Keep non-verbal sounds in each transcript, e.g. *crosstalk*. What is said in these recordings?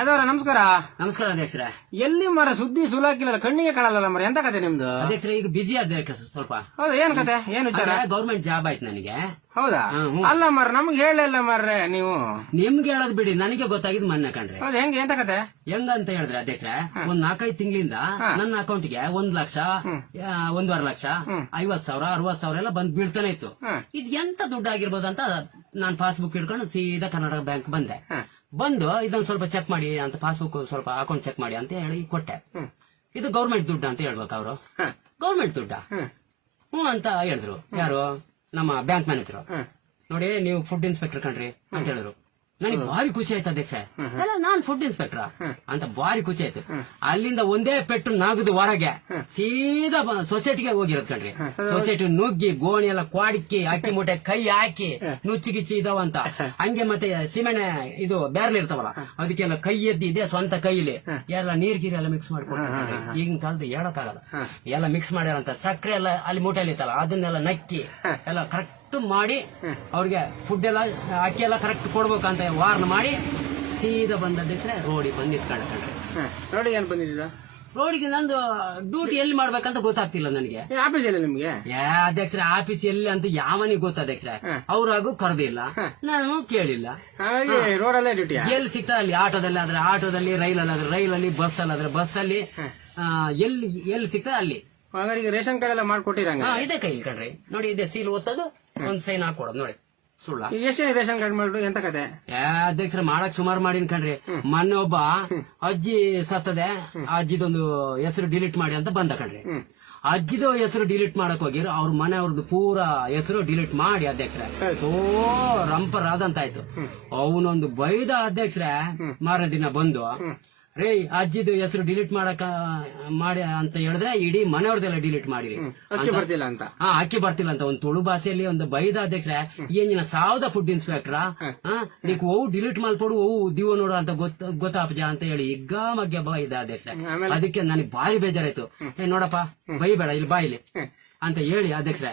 ಯಾದವ್ರ ನಮಸ್ಕಾರ. ನಮಸ್ಕಾರ ಅಧ್ಯಕ್ಷರ. ಎಲ್ಲಿ ಮರ ಸುದ್ದಿ ಸುಲಾಕಿಲ್ಲ ಕಣ್ಣಿಗೆ ಕಾಣಲ್ಲ ಮರ ಎಂತ ಕತೆ ನಿಮ್ದು? ಅಧ್ಯಕ್ಷರ ಈಗ ಬಿಜಿ ಅಧ್ಯಕ್ಷ ಸ್ವಲ್ಪ. ಹೌದಾ ಏನ್ ಕತೆ? ಏನ್ ವಿಚಾರ? ಗೌರ್ಮೆಂಟ್ ಜಾಬ್ ಆಯ್ತು ನನಗೆ. ಹೌದಾ? ಅಲ್ಲ ಮರ ನಮ್ಗೆ ಹೇಳಲ್ಲ ಮರ್ರೆ ನೀವು. ನಿಮ್ಗೆ ಹೇಳೋದ್ ಬಿಡಿ ನನಗೆ ಗೊತ್ತಾಗಿದ್ ಮೊನ್ನೆ ಕಣ್ರಿ. ಹೌದು ಹೆಂಗೆ ಎಂತ ಕತೆ? ಹೆಂಗಂತ ಹೇಳಿದ್ರೆ ಅಧ್ಯಕ್ಷರೇ ಒಂದ್ ನಾಲ್ಕೈದು ತಿಂಗಳಿಂದ ನನ್ನ ಅಕೌಂಟ್ಗೆ ಒಂದ್ ಲಕ್ಷ ಒಂದೂವರೆ ಲಕ್ಷ ಐವತ್ ಸಾವಿರ ಅರವತ್ ಸಾವಿರ ಎಲ್ಲ ಬಂದ್ ಬೀಳ್ತಾನೆ ಇತ್ತು. ಇದು ಎಂತ ದುಡ್ಡು ಆಗಿರ್ಬೋದು ಅಂತ ನಾನ್ ಪಾಸ್ಬುಕ್ ಹಿಡ್ಕೊಂಡು ಸೀದಾ ಕರ್ನಾಟಕ ಬ್ಯಾಂಕ್ ಬಂದೆ. ಬಂದು ಇದನ್ನ ಸ್ವಲ್ಪ ಚೆಕ್ ಮಾಡಿ ಅಂತ ಪಾಸ್ಬುಕ್ ಸ್ವಲ್ಪ ಅಕೌಂಟ್ ಚೆಕ್ ಮಾಡಿ ಅಂತ ಹೇಳಿ ಕೊಟ್ಟೆ. ಇದು ಗೌರ್ಮೆಂಟ್ ದುಡ್ಡು ಅಂತ ಹೇಳ್ಬೇಕು ಅವರು. ಗೌರ್ಮೆಂಟ್ ದುಡ್ಡ? ಹ್ಮ್. ಹ್ಞೂ ಅಂತ ಹೇಳಿದ್ರು. ಯಾರು? ನಮ್ಮ ಬ್ಯಾಂಕ್ ಮ್ಯಾನೇಜರ್. ನೋಡಿ ನೀವು ಫುಡ್ ಇನ್ಸ್ಪೆಕ್ಟರ್ ಕಣ್ರಿ ಅಂತ ಹೇಳಿದ್ರು. ನನಗೆ ಭಾರಿ ಖುಷಿ ಆಯ್ತು ಅಧ್ಯಕ್ಷ. ಅಲ್ಲ ನಾನ್ ಫುಡ್ ಇನ್ಸ್ಪೆಕ್ಟರ್ ಅಂತ ಭಾರಿ ಖುಷಿ ಆಯ್ತು. ಅಲ್ಲಿಂದ ಒಂದೇ ಪೆಟ್ಟು ನಾಗದು ಹೊರಗೆ ಸೀದಾ ಸೊಸೈಟಿಗೆ ಹೋಗಿರೋದ್ ಕಣ್ರಿ. ಸೊಸೈಟಿ ನುಗ್ಗಿ ಗೋಣಿ ಎಲ್ಲ ಕ್ವಾಡಿಕ್ಕಿ ಅಕ್ಕಿ ಮೂಟೆ ಕೈ ಹಾಕಿ ನುಚ್ಚಿ ಗಿಚ್ಚಿ ಇದಾವಂತ ಹಂಗೆ ಮತ್ತೆ ಸಿಮೆಣೆ ಇದು ಬ್ಯಾರಲ್ ಇರ್ತಾವಲ್ಲ ಅದಕ್ಕೆಲ್ಲ ಕೈ ಎದ್ದಿ ಇದೆ ಸ್ವಂತ ಕೈಲಿ. ಎಲ್ಲ ನೀರ್ ಗೀರ್ ಎಲ್ಲ ಮಿಕ್ಸ್ ಮಾಡ್ಕೊಂಡು ಈಗಿನ ಕಾಲದ ಹೇಳಕ್ಕಾಗಲ್ಲ. ಎಲ್ಲ ಮಿಕ್ಸ್ ಮಾಡ್ಯಾರಂತ. ಸಕ್ಕರೆ ಎಲ್ಲ ಅಲ್ಲಿ ಮೂಟೆಯಲ್ಲಿ ಇತ್ತಲ್ಲ ಅದನ್ನೆಲ್ಲ ನಕ್ಕಿ ಎಲ್ಲ ಕರೆಕ್ಟ್ ಮಾಡಿ ಅವ್ರಿಗೆ ಫುಡ್ ಎಲ್ಲ ಅಕ್ಕಿ ಎಲ್ಲ ಕರೆಕ್ಟ್ ಕೊಡ್ಬೇಕಂತ ವಾರ್ನ್ ಮಾಡಿ ಸೀದಾ ಬಂದಿದ್ರೆ ರೋಡಿಗೆ ಬಂದು ಕಂಡ. ನೋಡಿ ಏನ್ ಬಂದಿದ್ದ ರೋಡಿಗೆ ನಂದು ಡ್ಯೂಟಿ ಎಲ್ಲಿ ಮಾಡ್ಬೇಕಂತ ಗೊತ್ತಾಗ್ತಿಲ್ಲ ನನಗೆ. ಆಫೀಸ್ ಇಲ್ಲ ನಿಮ್ಗೆ? ಯಾ ಅಧ್ಯಕ್ಷರ ಆಫೀಸ್ ಎಲ್ಲಿ ಅಂತ ಯಾವನಿಗೆ ಗೊತ್ತ ಅಧ್ಯಕ್ಷರ? ಅವ್ರಾಗೂ ಕರೆದಿಲ್ಲ ನಾನು ಕೇಳಿಲ್ಲ. ರೋಡಲ್ಲೇ ಡ್ಯೂಟಿ ಎಲ್ಲಿ ಸಿಗ್ತಾ ಅಲ್ಲಿ? ಆಟೋದಲ್ಲಿ ಆದ್ರೆ ಆಟೋದಲ್ಲಿ ರೈಲಲ್ಲಿ ಆದ್ರೆ ರೈಲಲ್ಲಿ ಬಸ್ ಅಲ್ಲಿ ಆದ್ರೆ ಬಸ್ ಅಲ್ಲಿ ಎಲ್ಲಿ ಎಲ್ಲಿ ಸಿಗ್ತಾ ಅಲ್ಲಿ. ಹಾಗಾದ್ರೆ ಈಗ ರೇಷನ್ ಕಾರ್ಡ್ ಎಲ್ಲ ಮಾಡ್ಕೊಟ್ಟಿರಂಗ. ಹಾ ಇದೆ ಕೈ ಕಣ್ರಿ ನೋಡಿ ಇದೆ ಸೀಲ್ ಒತ್ತದು ಒಂದ್ ಸೈನ್ ಹಾಕೊಡೋದು ನೋಡಿ. ಸುಳ್ಳ. ಈಗ ಎಷ್ಟು ರೇಷನ್ ಕಾರ್ಡ್ ಮಾಡ್ಬಿಟ್ಟು ಎಂತ ಕತೆ? ಯಾ ಅಧ್ಯಕ್ಷರ ಮಾಡಕ್ ಸುಮಾರು ಮಾಡಿನ್ ಕಣ್ರಿ. ಮೊನ್ನೆ ಒಬ್ಬ ಅಜ್ಜಿ ಸತ್ತದೆ. ಆ ಅಜ್ಜಿದೊಂದು ಹೆಸರು ಡಿಲೀಟ್ ಮಾಡಿ ಅಂತ ಬಂದ ಕಣ್ರಿ. ಅಜ್ಜಿದು ಹೆಸರು ಡಿಲೀಟ್ ಮಾಡಕ್ ಹೋಗಿರು ಅವ್ರ ಮನೆಯವ್ರದ್ದು ಪೂರಾ ಹೆಸರು ಡಿಲೀಟ್ ಮಾಡಿ ಅಧ್ಯಕ್ಷರ. ಓ ರಂಪರ್ ಆದಂತಾಯ್ತು ಅವನೊಂದು ಬೈದ ಅಧ್ಯಕ್ಷರ ಮಾರ ದಿನ ಬಂದು ರೇ ಅಜ್ಜಿದು ಹೆಸರು ಡಿಲೀಟ್ ಮಾಡಕ ಮಾಡಿ ಅಂತ ಹೇಳಿದ್ರೆ ಇಡೀ ಮನೆಯವ್ರದೆಲ್ಲ ಡಿಲೀಟ್ ಮಾಡಿರಿ. ಅಕ್ಕಿ ಬರ್ತಿಲ್ಲ ಅಂತ. ಹಾ ಅಕ್ಕಿ ಬರ್ತಿಲ್ಲ ಅಂತ. ಒಂದು ತುಳು ಭಾಷೆಯಲ್ಲಿ ಒಂದು ಬೈದ ಅಧ್ಯಕ್ಷರ ಏನಿನ ಸಾವಿರದ ಫುಡ್ ಇನ್ಸ್ಪೆಕ್ಟರ್ ನೀವು ಓವು ಡಿಲೀಟ್ ಮಾಡ್ಕೊಡು ಓವು ದಿವ ನೋಡು ಅಂತ ಗೊತ್ತ ಗೊತ್ತಾಪಜ ಅಂತ ಹೇಳಿ ಈಗ ಮಗ್ಗೆ ಬೈದ ಅಧ್ಯಕ್ಷರ. ಆಮೇಲೆ? ಅದಕ್ಕೆ ನನಗೆ ಭಾರಿ ಬೇಜಾರಾಯ್ತು. ಏ ನೋಡಪ್ಪ ಬೈಬೇಡ ಇಲ್ಲಿ ಬಾಯಿಲಿ ಅಂತ ಹೇಳಿ ಅಧ್ಯಕ್ಷರ.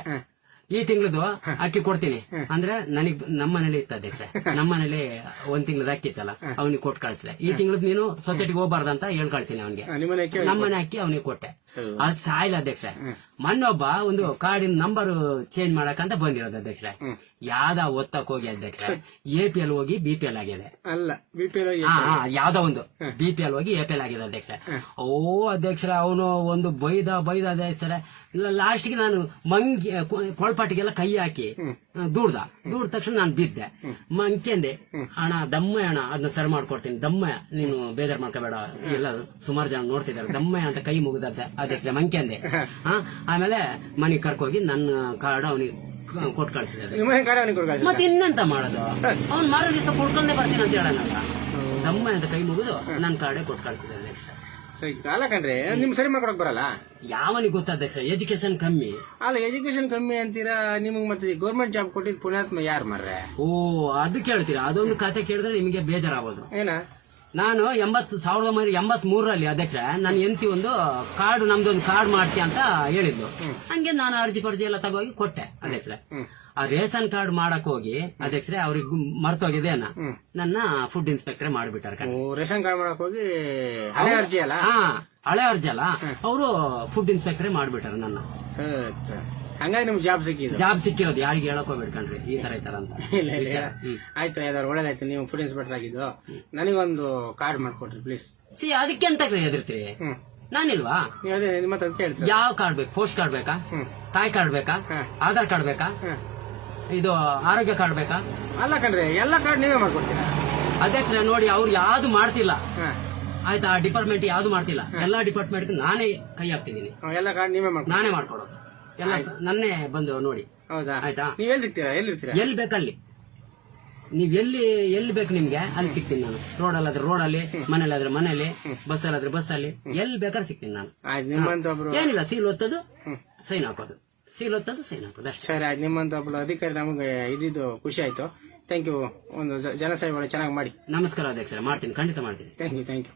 ಈ ತಿಂಗಳದು ಅಕ್ಕಿ ಕೊಡ್ತೀನಿ. ಅಂದ್ರೆ ನನಗ್ ನಮ್ಮ ಮನೇಲಿ ಇತ್ತು ಅಧ್ಯಕ್ಷ. ನಮ್ಮ ಮನೇಲಿ ಒಂದ್ ತಿಂಗಳದ ಅಕ್ಕಿ ಇತ್ತಲ್ಲ ಅವನಿಗೆ ಕೊಟ್ಟು ಕಳ್ಸಿದೆ. ಈ ತಿಂಗಳದ್ ನೀನು ಸೊಸೈಟಿಗೆ ಹೋಗ್ಬಾರ್ದಂತ ಹೇಳ್ ಕಳ್ಸಿನಿ ಅವನಿಗೆ. ನಮ್ಮನೆ ಅಕ್ಕಿ ಅವನಿಗೆ ಕೊಟ್ಟೆ. ಅದ್ ಸಾಯಿಲ್ಲ ಅಧ್ಯಕ್ಷ. ಮೊನ್ನೊಬ್ಬ ಒಂದು ಕಾರ್ಡಿನ ನಂಬರ್ ಚೇಂಜ್ ಮಾಡಕಂತ ಬಂದಿರೋದು ಅಧ್ಯಕ್ಷ ಯಾವ್ದ ಒತ್ತಕ್ ಹೋಗಿ ಅಧ್ಯಕ್ಷ ಎ ಪಿ ಎಲ್ ಹೋಗಿ ಬಿ ಪಿ ಎಲ್ ಆಗಿದೆ. ಅಲ್ಲ ಬಿ ಪಿ ಎಲ್ ಯಾವ್ದೋ ಒಂದು. ಬಿ ಪಿ ಎಲ್ ಹೋಗಿ ಎ ಪಿ ಎಲ್ ಆಗಿದೆ ಅಧ್ಯಕ್ಷ ಓ ಅಧ್ಯಕ್ಷರ ಅವನು ಒಂದು ಬೈದ ಬೈದ ಅಧ್ಯಕ್ಷರ. ಲಾಸ್ಟ್ಗೆ ನಾನು ಮಂಗಿ ಕೊಳಪಾಟಿಗೆಲ್ಲ ಕೈ ಹಾಕಿ ದೂಡ್ದ. ದೂಡ್ ತಕ್ಷಣ ನಾನು ಬಿದ್ದೆ. ಮಂಕೆಂದೆ ಅಣ್ಣ ದಮ್ಮ ಅಣ್ಣ ಅದನ್ನ ಸರಿ ಮಾಡ್ಕೊಡ್ತೀನಿ. ದಮ್ಮಯ್ಯ ನೀನು ಬೇಜಾರ್ ಮಾಡ್ಕೋಬೇಡ. ಎಲ್ಲ ಸುಮಾರು ಜನ ನೋಡ್ತಿದ್ದಾರೆ. ದಮ್ಮಯ್ಯ ಅಂತ ಕೈ ಮುಗಿದ ಅಧ್ಯಕ್ಷರೇ ಮಂಕೆಂದೆ ಹಾ. ಆಮೇಲೆ ಮನೆಗೆ ಕರ್ಕೋಗಿ ನನ್ನ ಕಾರ್ಡ್ ಅವನಿಗೆ ಕೊಟ್ಟು ಕಳ್ಸಿದ್ದಾರೆ ಮತ್ತೆ ಇನ್ನೆಂತ ಮಾಡೋದು? ಅವ್ನು ಮಾರೋ ದಿವಸ ಕೊಡ್ಕೊಂಡೇ ಬರ್ತೀನಿ ಅಂತ ಹೇಳನಲ್ಲ. ದಮ್ಮ ಅಂತ ಕೈ ಮುಗಿದು ನನ್ನ ಕಾರ್ಡೇ ಕೊಟ್ಟು ಕಳ್ಸಿದ್ದಾರೆ ಅಲ್ಲ ಕಣ್ರಿ ನಿಮ್ ಸರಿ ಮಾಡ್ಕೊಡಕ್ ಬರಲ್ಲ? ಯಾವನಿಗೆ ಗೊತ್ತ ಅಧ್ಯಕ್ಷ? ಎಜುಕೇಶನ್ ಕಮ್ಮಿ. ಅಲ್ಲ ಎಜುಕೇಶನ್ ಕಮ್ಮಿ ಅಂತೀರಾ? ನಿಮಗೆ ಮತ್ತೆ ಗೌರ್ಮೆಂಟ್ ಜಾಬ್ ಕೊಟ್ಟಿದ್ ಪುಣ್ಯಾತ್ಮ ಯಾರು ಮರ್ರೆ? ಓ ಅದು ಕೇಳ್ತೀರಾ? ಅದೊಂದು ಕತೆ ಕೇಳಿದ್ರೆ ನಿಮಗೆ ಬೇಜಾರಾಗೋದು. ಏನ? ನಾನು ಎಂಬತ್ತು ಸಾವಿರದ ಒಂಬೈನೂರ ಎಂಬತ್ ಮೂರರಲ್ಲಿ ಅಧ್ಯಕ್ಷ ನನ್ನ ಎಂತಿ ಒಂದು ಕಾರ್ಡ್ ನಮ್ದೊಂದು ಕಾರ್ಡ್ ಮಾಡ್ತಿ ಅಂತ ಹೇಳಿದ್ಲು. ಹಂಗೆ ನಾನು ಅರ್ಜಿ ಪರ್ಜಿ ಎಲ್ಲ ತಗೋಗಿ ಕೊಟ್ಟೆ ಅಧ್ಯಕ್ಷ ಆ ರೇಷನ್ ಕಾರ್ಡ್ ಮಾಡಕ್ ಹೋಗಿ ಅಧ್ಯಕ್ಷರೇ ಅವ್ರಿಗೆ ಮರ್ತೋಗಿದೇನ ನನ್ನ ಫುಡ್ ಇನ್ಸ್ಪೆಕ್ಟರ್ ಮಾಡ್ಬಿಟ್ಟಾರ ರೇಷನ್ ಕಾರ್ಡ್ ಮಾಡಕ್ ಹೋಗಿ ಹಳೆ ಅರ್ಜಿ ಅಲ್ಲ? ಹಾ ಹಳೆ ಅರ್ಜಿ ಅಲ್ಲ. ಅವರು ಫುಡ್ ಇನ್ಸ್ಪೆಕ್ಟರ್ ಮಾಡ್ಬಿಟ್ಟಾರ ನನ್ನ. ಹಂಗಾಗಿ ನಿಮ್ಗೆ ಜಾಬ್ ಸಿಕ್ಕಿದೆ ಜಾಬ್ ಸಿಕ್ಕಿರೋದು. ಯಾರಿಗೆ ಹೇಳಕ್ ಹೋಗ್ಬಿಡ್ಕಣ್ರಿ ಈ ತರ ಈ ತರ ಅಂತ. *laughs* ಇಲ್ಲ ಇಲ್ಲ ಆಯ್ತು ಯಾವ್ದಾರು ಒಳ್ಳೇದಾಯ್ತು. ನೀವು ಫುಡ್ ಇನ್ಸ್ಪೆಕ್ಟರ್ ಆಗಿದ್ದು. ನನಗೊಂದು ಕಾರ್ಡ್ ಮಾಡ್ಕೊಡ್ರಿ ಪ್ಲೀಸ್ ಸಿ ಅದಕ್ಕೆ ಅಂತ ಹೆದರ್ತೀರಿ? ಹ್ಮ್. ನಾನಿಲ್ವಾ? ನೀವು ಅದೇ ನಿಮ್ಮ ಹತ್ರ ಕೇಳ್ತೀರ ಯಾವ ಕಾರ್ಡ್ ಬೇಕು? ಪೋಸ್ಟ್ ಕಾರ್ಡ್ ಬೇಕಾ? ತಾಯಿ ಕಾರ್ಡ್ ಬೇಕಾ? ಆಧಾರ್ ಕಾರ್ಡ್ ಬೇಕಾ? ಇದು ಆರೋಗ್ಯ ಕಾರ್ಡ್ ಬೇಕಾ? ಅಲ್ಲ ಕಣ್ರಿ ಎಲ್ಲ ಕಾರ್ಡ್ ನೀವೇ ಮಾಡ್ಕೊಡ್ತೀರಾ? ಅಧ್ಯಕ್ಷರೇ ನೋಡಿ ಅವ್ರು ಯಾವ್ದು ಮಾಡ್ತಿಲ್ಲ. ಹಾ. ಆಯ್ತಾ ಆ ಡಿಪಾರ್ಟ್ಮೆಂಟ್ ಯಾವ್ದು ಮಾಡ್ತಿಲ್ಲ. ಎಲ್ಲಾ ಡಿಪಾರ್ಟ್ಮೆಂಟ್ ನಾನೇ ಕೈ ಹಾಕ್ತಿದ್ದೀನಿ. ಹ್ಮ್, ಎಲ್ಲ ಕಾರ್ಡ್ ನೀವೇ ಮಾಡ್ಕೊಡ್ತೀರಾ? ನಾನೇ ಮಾಡ್ಕೊಡೋದು. ಎಲ್ಲ ನನ್ನೇ ಬಂದು ನೋಡಿ. ಹೌದಾ? ಆಯ್ತಾ? ನೀವ್ ಎಲ್ಲಿ ಸಿಗ್ತೀರಾ ಎಲ್ಲಿರ್ತೀರಾ ಎಲ್ಲಿ ಬೇಕಲ್ಲಿ? ನೀವ್ ಎಲ್ಲಿ ಎಲ್ಲಿ ಬೇಕು ನಿಮ್ಗೆ ಅಲ್ಲಿ ಸಿಗ್ತೀನಿ ನಾನು. ರೋಡಲ್ಲಾದ್ರೆ ರೋಡಲ್ಲಿ ಮನೇಲಾದ್ರೆ ಮನೇಲಿ ಬಸ್ಸಲ್ಲಾದ್ರೆ ಬಸ್ಸಲ್ಲಿ ಎಲ್ಲಿ ಬೇಕಾದ್ರೆ ಸಿಗ್ತೀನಿ ನಾನು. ಆಯ್ತು ನಿಮ್ಮಂತ ಒಬ್ರು ಏನಿಲ್ಲ ಸೀಲ್ ಒತ್ತೋದು ಸೈನ್ ಹಾಕೋದು. ಸೀಲ್ ಒತ್ತೋದು ಸೈನ್ ಹಾಕೋದು ಅಷ್ಟೇ. ಸರಿ ಆಯ್ತು ನಿಮ್ಮಂತ ಒಬ್ರು ಅಧಿಕಾರಿ ನಮಗೆ ಇದ್ದಿದ್ದು ಖುಷಿ ಆಯ್ತು. ಥ್ಯಾಂಕ್ ಯು ಒಂದು ಜನಸೇವೆ ಚೆನ್ನಾಗಿ ಮಾಡಿ. ನಮಸ್ಕಾರ ಅಧ್ಯಕ್ಷರೇ. ಮಾಡ್ತೀನಿ ಖಂಡಿತ ಮಾಡ್ತೀನಿ. Thank you thank you